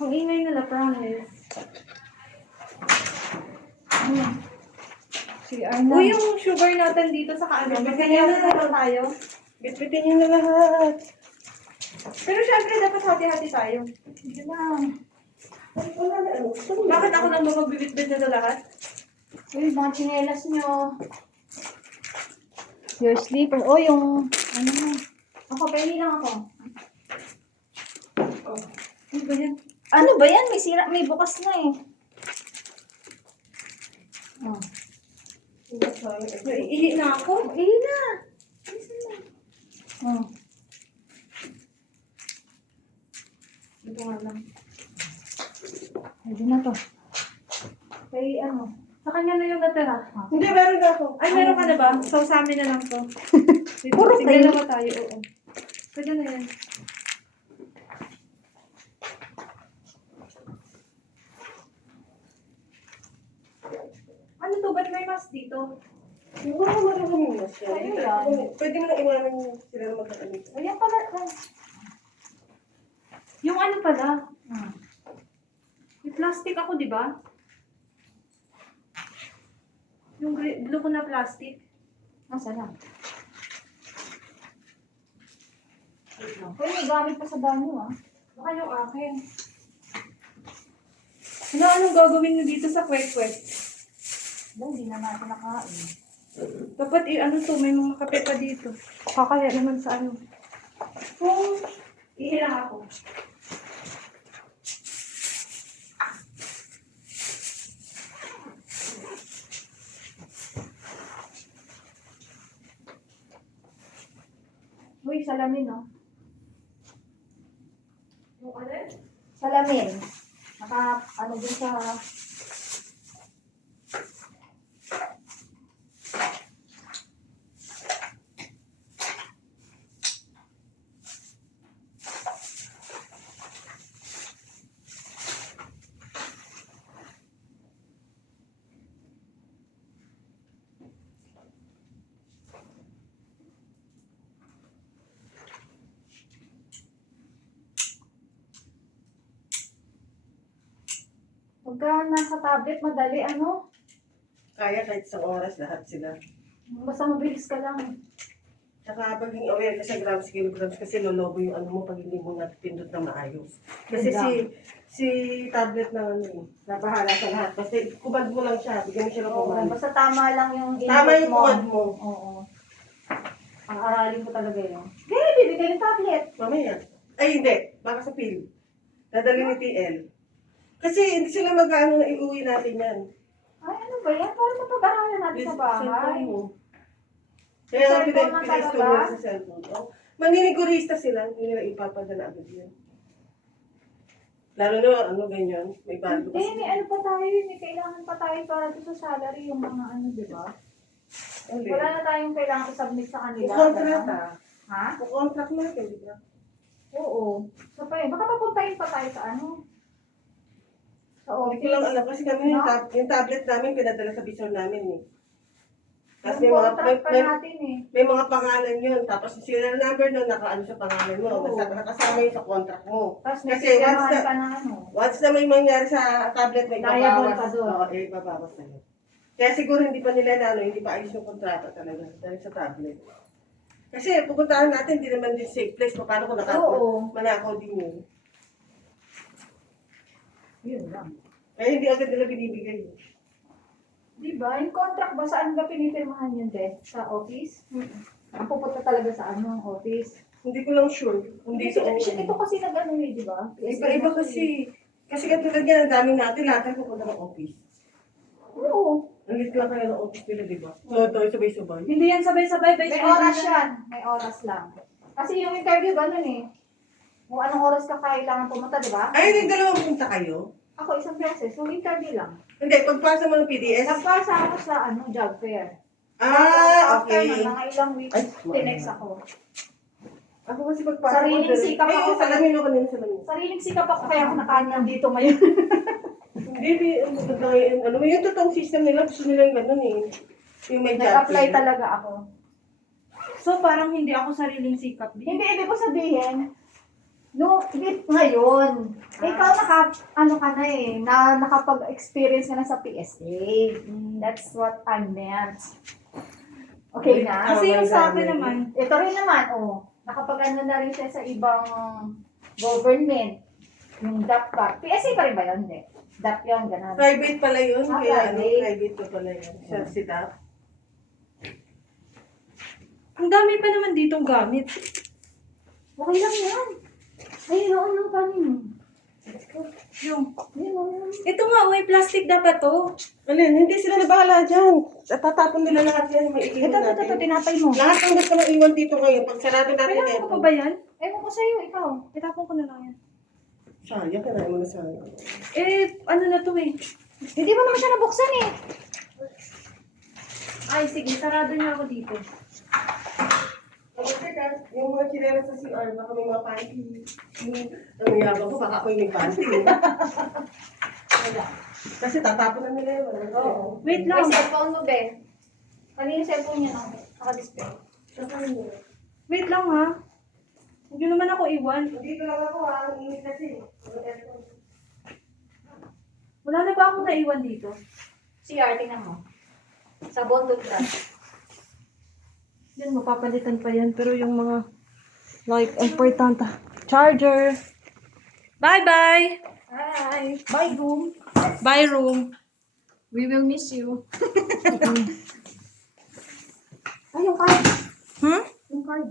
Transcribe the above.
Ang ingay nila, promise. CR na. Uy, yung sugar natin dito sa kaano. Magkaya na tayo. Bitbitin nyo na lahat. Pero syempre, dapat hati-hati tayo. Hindi lang. Wala na ano. Bakit ako nang magbibitbit na lahat? Uy, mga tsinelas nyo. Your sleeper. Oh, yung... Ano na. Ako, pengi lang ako. Oh. Ano ba yan? Ano ba yan? May sira, may bukas na eh. Oh. Ihi na ako. Ihi na. Oh. Ito nga lang. Pwede na to. Kay ano? Sa kanya na yung natira. Hindi, meron na ako. Ay, meron ka na ba? So, sa amin na lang to. Dito, Puro tingnan kayo. naman tayo. Oo. Pwede na yan. Ano to? Ba't may mask dito? Siguro marunong yung mas yan. Ayun lang. Pwede mo lang iwanan sila na magkakamit. Ayan pala. Yung ano pala? Ah. May plastic ako, di ba? Yung blue ko na plastic. Asa lang? Uy, may gamit pa sa banyo ah. Baka yung akin. Ano, anong gagawin nyo dito sa kwek-kwek? Hindi na natin nakain. Dapat ano to, may mga kape pa dito. Kakaya naman sa ano. Kung ihilang ako. Uy, salamin oh. Yung ano? Salamin. Ano dun sa... Pagka nasa tablet, madali ano? Kaya kahit isang oras lahat sila. Basta mabilis ka lang. Tsaka maging aware ka sa grams, kilograms kasi lolobo yung ano mo pag hindi mo napindot na maayos. Kasi si tablet na ano eh, nabahala sa lahat. Basta kubad mo lang siya, bigyan mo siya ng Oo, command. basta tama lang yung input Tama yung mo. command mo. Oo. Ang aralin ko talaga yun. Kaya bibigay yung tablet. Mamaya. Ay hindi, baka sa pill. Dadali ni TL. Kasi hindi sila mag-ano na iuwi natin yan. Ay, ano ba yan? Paano mapag-aralan natin sa bahay? Cellphone mo. Kaya nga Cellphone na pinag-store talaga? mo sa cellphone. Oh. Maninigurista sila, hindi nila ipapadala agad yan. Lalo na, ano, ganyan, may bago Hindi, may ano pa tayo, may kailangan pa tayo para sa salary, yung mga ano, di ba? Wala na tayong kailangan i-submit sa kanila. Kukontrata. Ha? Kukontract natin, di ba? Oo. So pa baka papuntahin pa tayo sa ano? Sa Hindi ko lang office. alam kasi kami No? yung tablet namin pinadala sa visor namin eh. Tapos Yung contract pa natin eh. may mga pangalan yun. Tapos yung serial number nun, nakaano sa pangalan mo. Oo. Nakasama yun sa contract mo. Tapos may Kasi sisirmahan ka ng ano. once na may mangyari sa tablet, may Liable babawas. ka doon. Oo, eh, babawas na yun. Kaya siguro hindi pa nila na, ano, hindi pa ayos yung kontrata talaga dahil sa tablet. Kasi pupuntahan natin, hindi naman din safe place. Paano kung Oo. manakaw din yun? Yun lang. Kaya hindi agad nila binibigay. Di ba? Yung contract ba, saan ba pinipirmahan yun, Beth? Sa office? Ang pupunta talaga sa ano, office. Hindi ko lang sure. Hindi sa Ito kasi nag-ano eh, di ba? Iba-iba kasi katulad yan, ang daming natin, lahat ay pupunta ng office. Oo. Ang lit lang kaya ng office nila, di ba? So, ito, sabay-sabay. Hindi yan sabay-sabay. May oras yan. May oras lang. Kasi yung interview, ganun eh. Kung anong oras ka kailangan pumunta, di ba? Ay, hindi, dalawang punta kayo? Ako isang beses. So, interview lang. Hindi, pagpasa mo ng PDS. Nagpasa ako sa ano, job fair. Ah, After okay. nun, mga ilang weeks, Ay, tinext ako. Ako kasi pagpasa Sariling ko. sikap Ay, ako. salamin ako kanina salamin. Sariling sikap ako kaya ako nakaanyang dito ngayon. Hindi, ang maganda ngayon. Ano, yung totoong system nila, gusto nilang ganun eh. Yung may job Nag-apply fair. talaga ako. So, parang hindi ako sariling sikap. Hindi, ibig ko sabihin, No, hindi ngayon. Ikaw nakapag-experience ka na sa PSA. That's what I meant. Okay na? Kasi yung sa akin naman, Ito rin naman, nakapag-ano na rin siya sa ibang government. Yung DAP pa. PSA pa rin ba yun? Hindi. DAP yun, ganun. Private pala yun. Ah, Kaya private. private ko pala yun. Siya si Dap. ang dami pa naman ditong gamit. Okay lang yan. Ayun, noon lang panin mo. Yung, Ayun. ito nga, may plastic dapat to. Alin, hindi sila nabahala dyan. Tatapon nila lahat yan. May iiwan natin. tinapay mo. Lahat ng gusto mong iwan dito ngayon. Pag sarado natin Kailangan ko ito. pa ba yan? Ewan ko sa'yo, ikaw. Itapon ko na lang yan. Sayang, kanain mo na sayang. Ano na to eh. Hindi mo naman siya nabuksan eh. Ay, sige, sarado niya ako dito. Tapos teka, yung mga chinela sa CR, baka may mga panty. Ang yabang ko, baka ako yung may panty. Wala. Kasi tatapon na nila yun. Oo. Wait May lang. cellphone mo, be. Kanina yung cellphone niya naka-display. Wait lang ha. Hindi naman ako iwan. Dito lang ako ha, ang init kasi. Wala na ba akong naiwan dito? CR, tingnan mo. Sabon, toothbrush. Yan, mapapalitan pa yan. Pero yung mga, like, important. Charger. Bye-bye! Hi! Bye, room. Bye, room. We will miss you. Ay, yung card. Hmm? Yung card.